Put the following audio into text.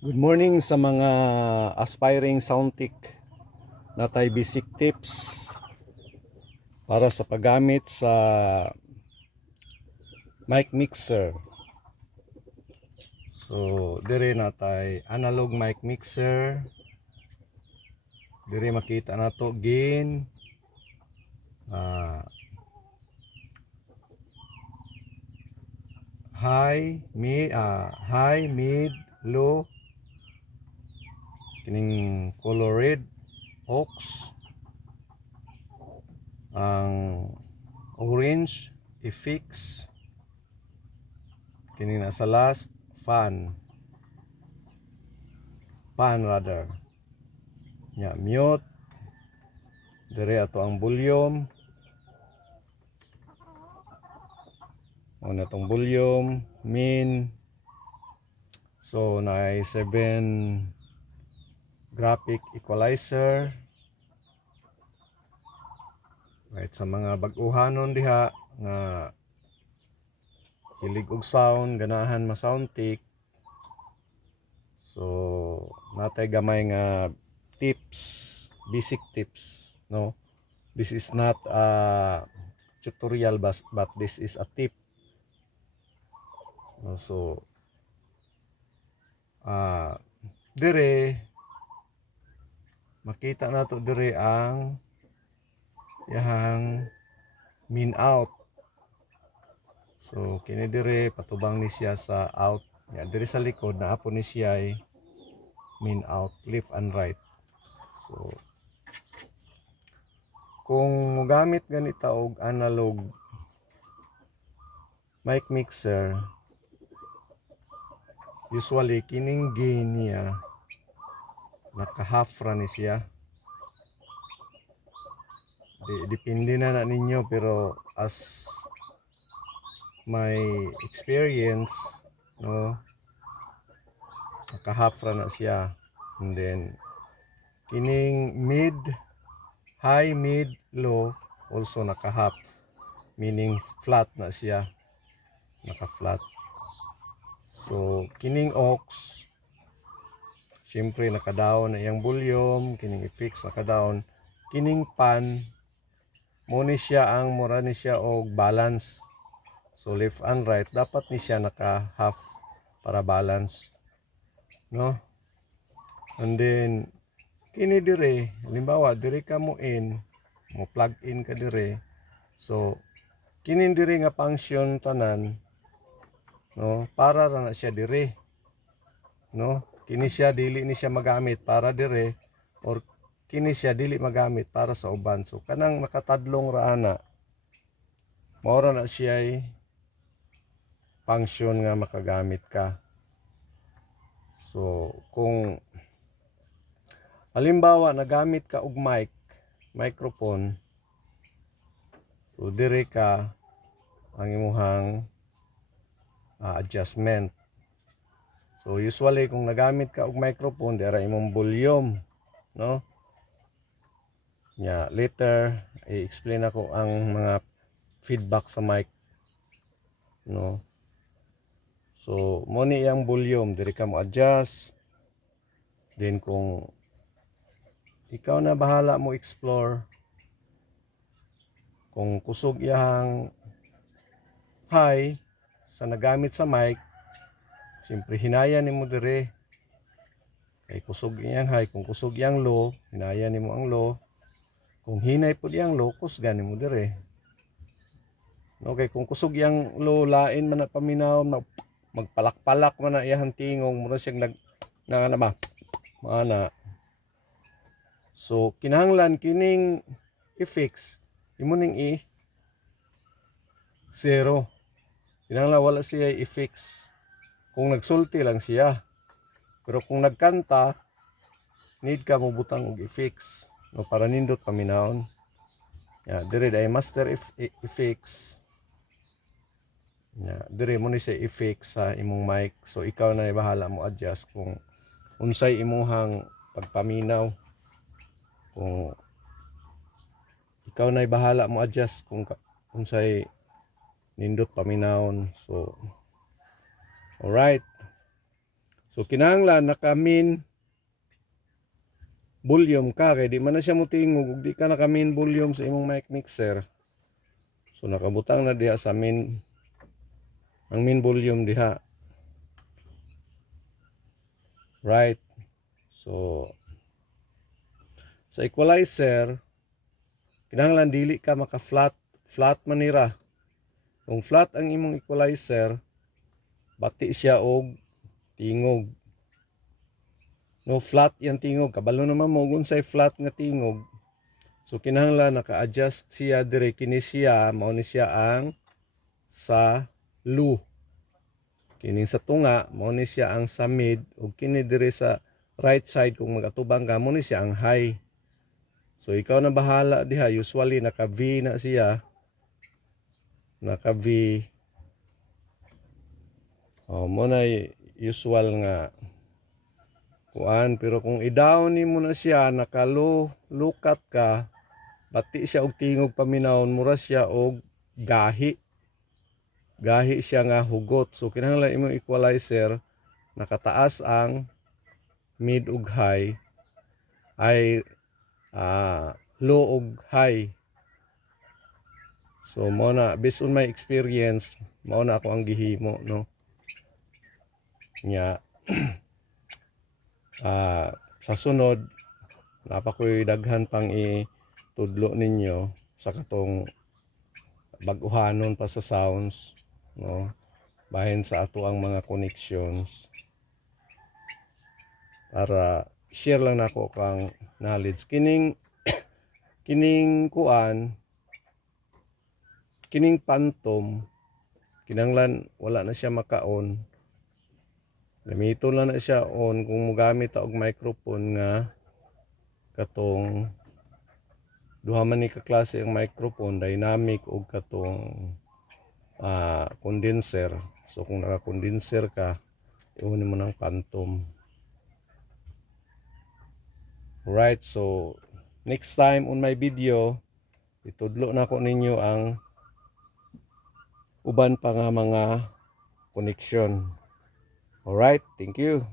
Good morning sa mga aspiring sound tech na tay basic tips para sa paggamit sa mic mixer. So, dire na tay analog mic mixer. Dire makita na to gain, high, mid, low, kining color red, aux, ang orange, effects, kining nasa last, fan rather. Ya, mute. Dire ato ang volume. Una tong volume, min. So na 7 graphic equalizer. Right, sa mga bag-uhanon diha nga hilig og sound, ganahan ma sound tech. So natay gamay nga tips, basic tips, no? This is not a tutorial but this is a tip. No, so dire makita nato dire ang yahang min out. So kini dire patubang ni siya sa out. Ya dire sa likod na apo ni siya ay min out, left and right. So kung mogamit ganita og analog mic mixer, usually kining gain niya naka half ra ni siya. Depende na ninyo, pero as my experience, no, naka half ra na siya. And then kining high, mid, low also naka half, meaning flat na siya, naka flat. So kining aux, siyempre naka down na iyang volume, kining effects naka down, kining pan mo ni siya ang mura ni siya og balance. So left and right dapat ni siya naka half para balance, no? And then kini dire, halimbawa dire ka mo plug in ka dire. So kini dire nga function tanan, no, para ra na siya dire, no? Kini siya dili ni siya magamit para dire, or kini siya dili magamit para sa uban. So kanang nakatadlong ra ana, maura na siya ay function nga makagamit ka. So kung halimbawa nagamit ka og microphone, so dire ka ang imuhang adjustment. So usually kung nagamit ka og microphone, dira imong volume, no? Nya later i-explain ako ang mga feedback sa mic, no? So mo ni yang volume, diri ka mo adjust. Then kung ikaw na bahala mo explore, kung kusog yang high sa nagamit sa mic, siyempre hinaya nimo dire kay kusog yang high. Kung kusog yang low, hinaya nimo ang low. Kung hinay pud yang low, kusgan nimo dire. Okay, kung kusog yang low, lain man na paminaw, magpalak-palak man na iyang tingong, mura siyang mana. So kinahanglan kining i-fix, imo ning zero. Kinahanglan wala siya i-fix kung nagsulti lang siya. Pero kung nagkanta, need ka mo butang og i-fix, no, para nindot paminawon. Ya, dire ay master effects. Ya, dire mo ni siya i-fix sa imong mic. So ikaw na bahala mo adjust kung unsay imuhang pagpaminaw. Kung ikaw na bahala mo adjust kung unsay nindot paminawon. So alright. So kinahanglan naka min volume ka kay di man na siya motingog ug di ka naka min volume sa imong mic mixer. So nakabutang na diha sa min ang min volume diha. Right. So sa equalizer kinahanglan dili ka maka flat manira. Kung flat ang imong equalizer, bati siya og tingog. No, flat yang tingog. Kabalo naman mo kung say flat nga tingog. So kinahanglan naka-adjust siya dire kini siya mao ni siya ang sa low. Kini sa tunga mao ni siya ang sa mid ug kini dire sa right side kung magatubang ka mo ni siya ang high. So ikaw na bahala diha, usually naka V na siya. Naka V. Mo na usual nga kuan, pero kung i-down nimo na siya naka low cut ka, bati siya og tingog paminawon, mura siya og gahi. Gahi siya nga hugot. So kinahanglan imong equalizer nakataas ang mid ug high ay low ug high. So mo na based on my experience, mao na ako ang gihimo no. Nya sa sunod napakoy daghan pang itudlo ninyo sa katong bag-uhanon pa sa sounds no, bahin sa ato ang mga connections para share lang nako kang knowledge kining kuan, kining phantom kinahanglan wala na siya maka-on. Gamiton lang na siya on kung mogamit ta og microphone nga katong duha man ni ka klase ang microphone, dynamic o katong condenser. So kung naka-condenser ka, iunin mo ng phantom. Right, so next time on my video, itudlo na ko ninyo ang uban pa nga mga connection. Alright, thank you.